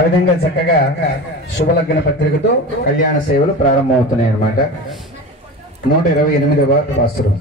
ఆ విధంగా చక్కగా శుభలగ్న పత్రికతో కళ్యాణ సేవలు ప్రారంభమవుతున్నాయి అన్నమాట. 128వ పాసురం.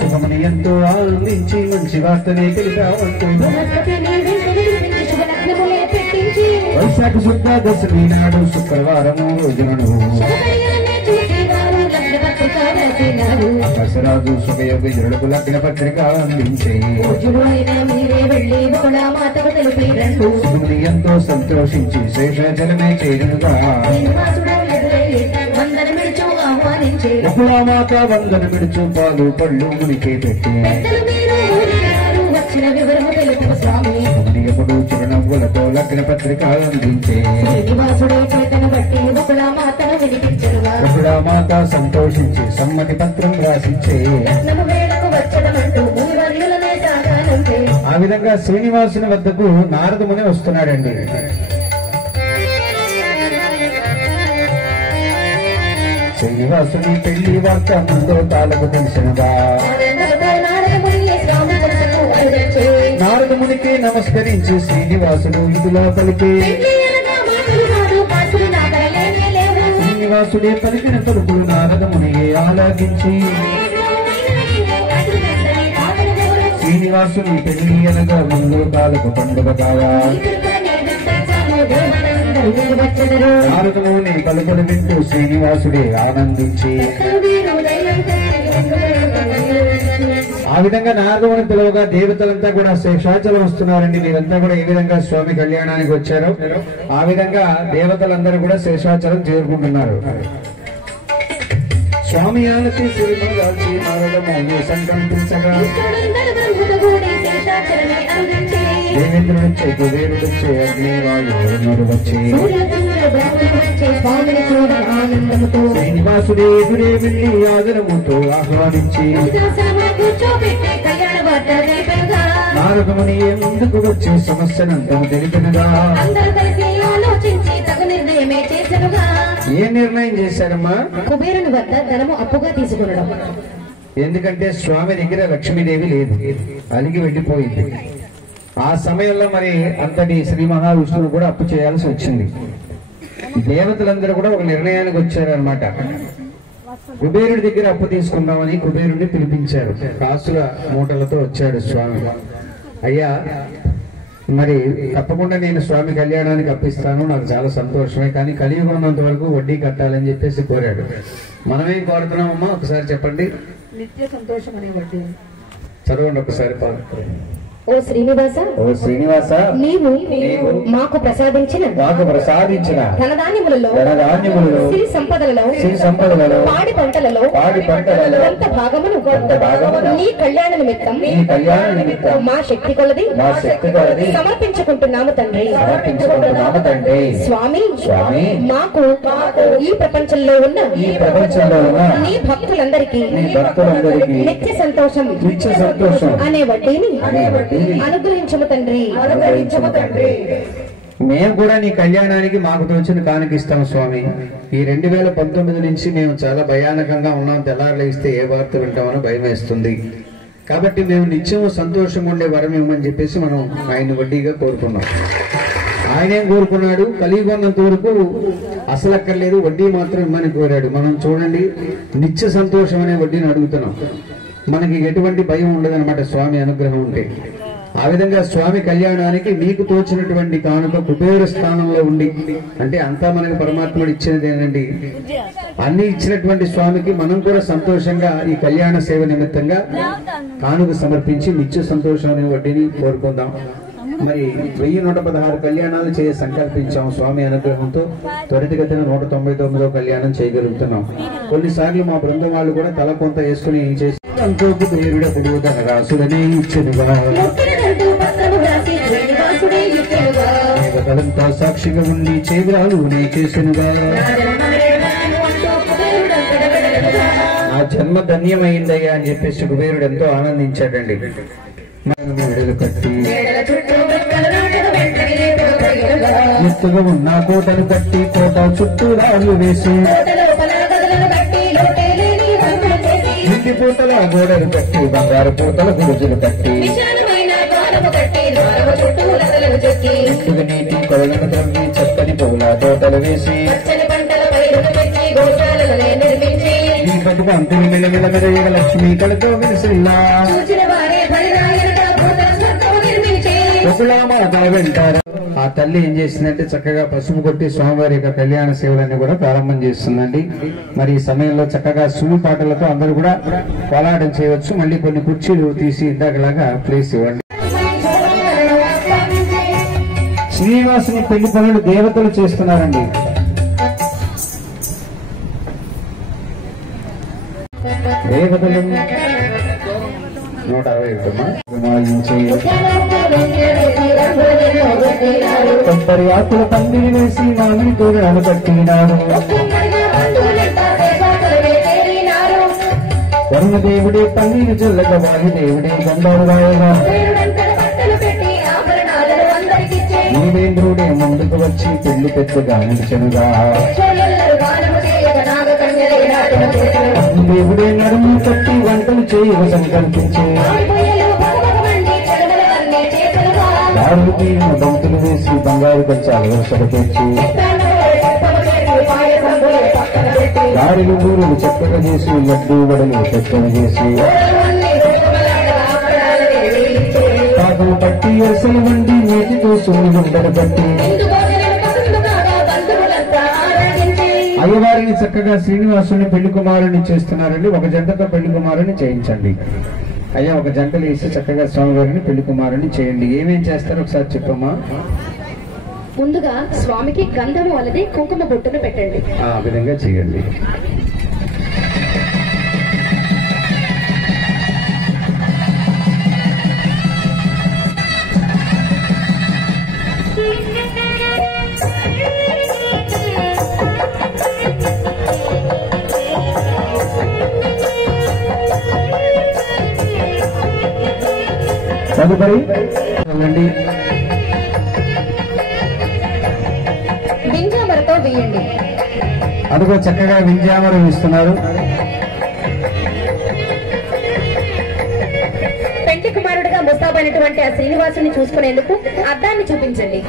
శుభమని ఎంతో ఆనందించి మంచి వార్తనే తెలిపావంటూ వైశాఖ శుద్ధ దశమి నాడు శుక్రవారము రోజులను దశరాజు సుఖయోగులకు లగ్న పత్రిక అందించి శుభమని ఎంతో సంతోషించి శేషాచలమే చేయనుగా మాత వందన విడుచు పాలు పళ్ళు మునికే పెట్టి ఎప్పుడు చిరునవ్వులతో లగ్న పత్రిక అందించే మాత సంతోషించి సమ్మతి పత్రం రాసించే. ఆ విధంగా శ్రీనివాసుని వద్దకు నారదముని వస్తున్నాడండి. శ్రీనివాసుని పెళ్లి వార్త ముందో తాలకు తెలిసినదా నారదమునికి నమస్కరించి శ్రీనివాసుడు ఇదిలా పలికే శ్రీనివాసుడే పలికిన తలుపులు నారదమునియే ఆలాగించి శ్రీనివాసుని పెళ్లి అనగా ముందు తాలకు పండుగ కావా నారదముని పలుకులు వింటూ శ్రీనివాసుడే ఆనందించి ఆ విధంగా నారదముని పిలువగా దేవతలంతా కూడా శేషాచలం వస్తున్నారండి. మీరంతా కూడా ఏ విధంగా స్వామి కళ్యాణానికి వచ్చారో ఆ విధంగా దేవతలందరూ కూడా శేషాచలం చేరుకుంటున్నారు. స్వామి ఆలతి శ్రీమదాల్చి నారదముని సంకల్పించగా దేవేంద్రుడిచ్చే కుబేరుడిచ్చే అగ్నివాయువులు వచ్చి శ్రీనివాసుడే ఎదురే వెళ్లి ఆదరముతో ఆహ్వానించి నారదముని ముందుకు వచ్చి సమస్యనంతము తెలిపినగా ఏ నిర్ణయం చేశారమ్మా? కుబేరుని వద్ద ధనము అప్పుగా తీసుకునడం. ఎందుకంటే స్వామి దగ్గర లక్ష్మీదేవి లేదు, అలిగి వెళ్లిపోయింది. ఆ సమయంలో మరి అంతటి శ్రీ మహావిష్ణువు కూడా అప్పు చేయాల్సి వచ్చింది. దేవతలందరూ కూడా ఒక నిర్ణయానికి వచ్చారనమాట. కుబేరుడి దగ్గర అప్పు తీసుకుందామని కుబేరుడిని పిలిపించారు. కాసుల మూటలతో వచ్చాడు స్వామి. అయ్యా, మరి తప్పకుండా నేను స్వామి కళ్యాణానికి అప్పిస్తాను, నాకు చాలా సంతోషమే, కానీ కలియుగం ఉన్నంత వరకు వడ్డీ కట్టాలని చెప్పేసి కోరాడు. మనమేం కోరుతున్నామమ్మా ఒకసారి చెప్పండి. నిత్య సంతోషం అనే వడ్డీ చదవండి ఒకసారి. ఓ శ్రీనివాస, ఓ శ్రీనివాస, నీవు మాకు ప్రసాదించిన ధనధాన్యములలో సిరి సంపదలలో పాడి పంటలలో కొంత భాగమును నీ కళ్యాణ నిమిత్తం మా శక్తి కొలది సమర్పించుకుంటున్నాము తండ్రి. స్వామి, మాకు ఈ ప్రపంచంలో ఉన్న నీ భక్తులందరికీ నిత్య సంతోషం అనే వడ్డీని అనుగ్రహించము తండ్రి. మేము కూడా నీ కళ్యాణానికి మాకు తోచిన కానుకిస్తాం స్వామి. ఈ 2019 నుంచి మేము చాలా భయానకంగా ఉన్నాం. తెల్లారులేస్తే ఏ వార్త వింటామని భయం వేస్తుంది. కాబట్టి మేము నిత్యం సంతోషంగా ఉండే వరం ఇవ్వమని చెప్పేసి మనం ఆయన వడ్డీగా కోరుకున్నాం. ఆయనేం కోరుకున్నాడు? కలియుగొన్నంత వరకు అసలు అక్కర్లేదు, వడ్డీ మాత్రం ఇమ్మని కోరాడు. మనం చూడండి, నిత్య సంతోషం అనే వడ్డీని అడుగుతున్నాం. మనకి ఎటువంటి భయం ఉండదన్నమాట స్వామి అనుగ్రహం ఉంటే. ఆ విధంగా స్వామి కళ్యాణానికి మీకు తోచినటువంటి కానుక కుబేర స్థానంలో ఉండి, అంటే అంతా మనకి పరమాత్ముడు ఇచ్చినదేనండి. అన్ని ఇచ్చినటువంటి స్వామికి మనం కూడా సంతోషంగా ఈ కళ్యాణ సేవ నిమిత్తంగా కానుక సమర్పించి నిత్య సంతోషం అనే వడ్డీని కోరుకుందాం. మరి 1116 కళ్యాణాలు చేయ సంకల్పించాం. స్వామి అనుగ్రహంతో త్వరితగతిన 199వ కళ్యాణం చేయగలుగుతున్నాం. కొన్నిసార్లు మా బృందం వాళ్ళు కూడా తల కొంత వేసుకుని చేసి కుబేరుడప్పుడు ధనరాసులనే ఇచ్చెనుగా, దేవతలంతా సాక్షిగా ఉండి చేవ్రాలునే చేసెనుగా, నా జన్మ ధన్యమైందయ్యా అని చెప్పేసి కుబేరుడు ఎంతో ఆనందించాడండి. మెడలు కట్టి ఎత్తుగా ఉన్న కోటలు కట్టి కోట చుట్టూ రాళ్ళు వేసి వెండి పూతల గోడలు కట్టి బంగారు పూతల గురుజులు కట్టి ఎత్తుగా నీటి కొలను త్రవ్వి చక్కని పూల తోటలు వేసి ఈ బతుకు అంతుని మెల్లమెల్ల మెదయగ లక్ష్మీ కళతో వెలిసిల్లా వెంటారు. ఆ తల్లి ఏం చేసిందంటే చక్కగా పసుపు కొట్టి స్వామివారి యొక్క కళ్యాణ సేవలన్నీ కూడా ప్రారంభం చేస్తుందండి. మరి ఈ సమయంలో చక్కగా సులు పాటలతో అందరూ కూడా కోలాటం చేయవచ్చు. మళ్ళీ కొన్ని కుర్చీలు తీసి ఇందాకలాగా ప్లేస్ ఇవ్వండి. శ్రీనివాసుని పెళ్లి పనులు దేవతలు చేస్తున్నారండి. దేవతలు 160 కొబ్బరి ఆకుల పందిరి వేసి మామిడి తోరణాలు కట్టినాడు. వరుణదేవుడే పన్నీరు చల్లగా వాయుదేవుడే గంధాలు రాయగా దేవేంద్రుడే ముందుకు వచ్చి పెళ్లి పెద్దగా నిలిచెనుగా. దేవుడే నడుము కట్టి వంటలు చేయవ సంకల్పించే దారులకి బంతులు వేసి బంగారు గచ్చాలు వరుసలు తెచ్చి దారులు ఊరులు చక్కగా చేసి లడ్డూ వడలు పెద్దలు చేసి పాకలు పట్టి అరసలు వండి నీటితో సున్ను గుండలు పట్టి అయ్యవారిని చక్కగా శ్రీనివాసుని పెళ్లి కుమారుని చేస్తున్నారండి. ఒక జంటతో పెళ్లి కుమారుని చేయించండి. అయ్యా ఒక జంటలు వేసి చక్కగా స్వామివారిని పెళ్లి కుమారుని చేయండి. ఏమేం చేస్తారో ఒకసారి చెప్పమ్మా. ముందుగా స్వామికి గంధము అలది కుంకుమ బొట్టును పెట్టండి. ఆ విధంగా చేయండి. తదుపరి వింజామరతో వేయండి. అదిగో చక్కగా వింజామరం ఇస్తున్నారు. పెంటి కుమారుడిగా ముస్తాబైనటువంటి ఆ శ్రీనివాసుని చూసుకునేందుకు అద్దాన్ని చూపించండి.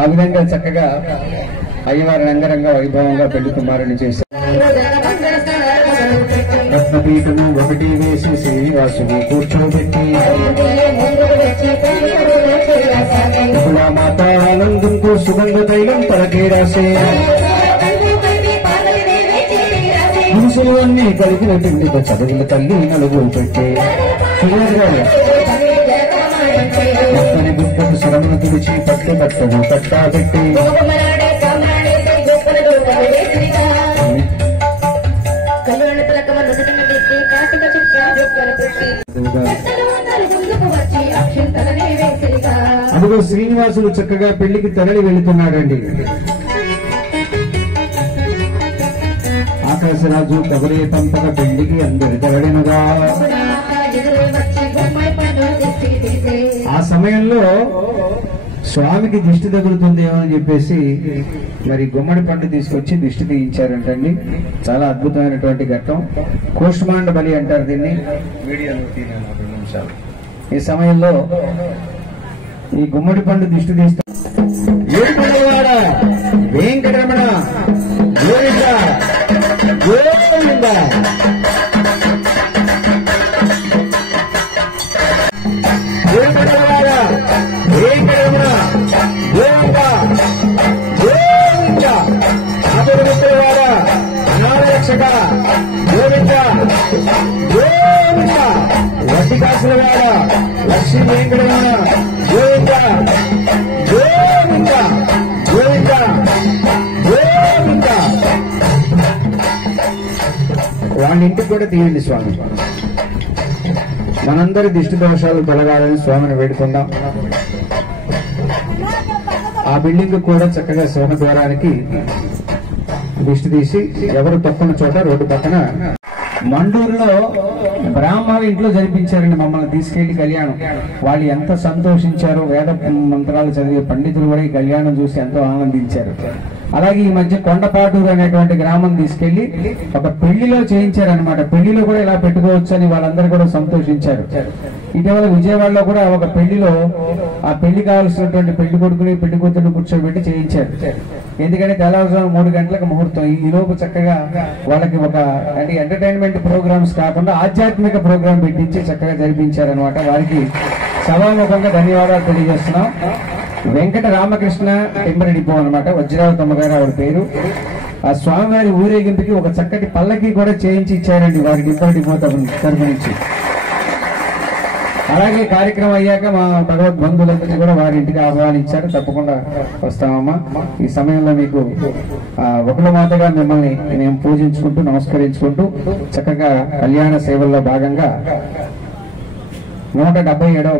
ఆ విధంగా చక్కగా అయ్యవారిని అంగరంగ వైభవంగా పెళ్లి కుమారుని చేశారు. రత్నపీఠము ఒకటి వేసి శ్రీనివాసుని కూర్చోబెట్టి మాత ఆనందంతో సుగంధ తైలం పలకే రాసే పురుషులు అన్ని కలిగిన తిండితో చదువుల తల్లి నలుగురు పెట్టే మొత్తని గుడ్డకు శరమును తుడిచి పట్టు పట్టను కట్టా పెట్టి అదిగో శ్రీనివాసుడు చక్కగా పెళ్లికి తరలి వెళుతున్నాడండి. ఆకాశరాజు కబరే పంపక పెళ్లికి అందరి తరలినగా. ఆ సమయంలో స్వామికి దిష్టి తగులుతుందేమో అని చెప్పేసి మరి గుమ్మడి పండు తీసుకొచ్చి దిష్టి తీయించారంటండి. చాలా అద్భుతమైనటువంటి ఘట్టం. కోష్మాండ బలి అంటారు దీన్ని. ఈ సమయంలో ఈ గుమ్మడి పండు దిష్టి తీస్తా వెంకటరమణ గోవింద గోవింద వెంకటరమణ వెంకటరమణ గోవింద గోవింద అపరిమిత్రవాడ అనాథరక్షక గోవింద గోవింద వసికాసులవాడ లక్ష్మీ వెంకటరమణ గోవింద గోవింద గోవింద గోవింద. వాళ్ళ ఇంటికి కూడా తీయండి స్వామి. మనందరి దిష్టి దోషాలు తొలగాలని స్వామిని వేడుకుందాం. ఆ బిల్డింగ్ కూడా చక్కగా శివన ద్వారానికి దిష్టి తీసి ఎవరు తప్పని చోట రోడ్డు పక్కన మండూరులో బ్రాహ్మణ ఇంట్లో జరిపించారండి. మమ్మల్ని తీసుకెళ్లి కళ్యాణం. వాళ్ళు ఎంత సంతోషించారో, వేద మంత్రాలు చదివే పండితులు కూడా ఈ కళ్యాణం చూసి ఎంతో ఆనందించారు. అలాగే ఈ మధ్య కొండపాటూరు అనేటువంటి గ్రామం తీసుకెళ్లి ఒక పెళ్లిలో చేయించారనమాట. పెళ్లిలో కూడా ఇలా పెట్టుకోవచ్చు అని వాళ్ళందరూ కూడా సంతోషించారు. ఇటీవల విజయవాడలో కూడా ఒక పెళ్లిలో ఆ పెళ్లి కావాల్సినటువంటి పెళ్లి కొడుకుని పెళ్లి కూతురు కూర్చోబెట్టి చేయించారు. ఎందుకంటే తెల్లవారుజాము 3 గంటలకు ముహూర్తం. ఈ లోపు చక్కగా వాళ్ళకి ఒక అంటే ఎంటర్టైన్మెంట్ ప్రోగ్రామ్స్ కాకుండా ఆధ్యాత్మిక ప్రోగ్రాం పెట్టించి చక్కగా జరిపించారనమాట. వారికి సభాముఖంగా ధన్యవాదాలు తెలియజేస్తున్నాం. వెంకట రామకృష్ణ టెంబరడిపో అనమాట, వజ్రావతమ్మ గారు ఆవిడ పేరు. ఆ స్వామివారి ఊరేగింపుకి ఒక చక్కటి పల్లకి కూడా చేయించి ఇచ్చారండి వారి డిపో తరఫు నుంచి. అలాగే కార్యక్రమం అయ్యాక మా భగవద్ బంధువులందరినీ కూడా వారి ఇంటికి ఆహ్వానించారు. తప్పకుండా వస్తామమ్మా. ఈ సమయంలో మీకు ఒకళ్ళ మాతగా మిమ్మల్ని మేము పూజించుకుంటూ నమస్కరించుకుంటూ చక్కగా కళ్యాణ సేవల్లో భాగంగా 177వ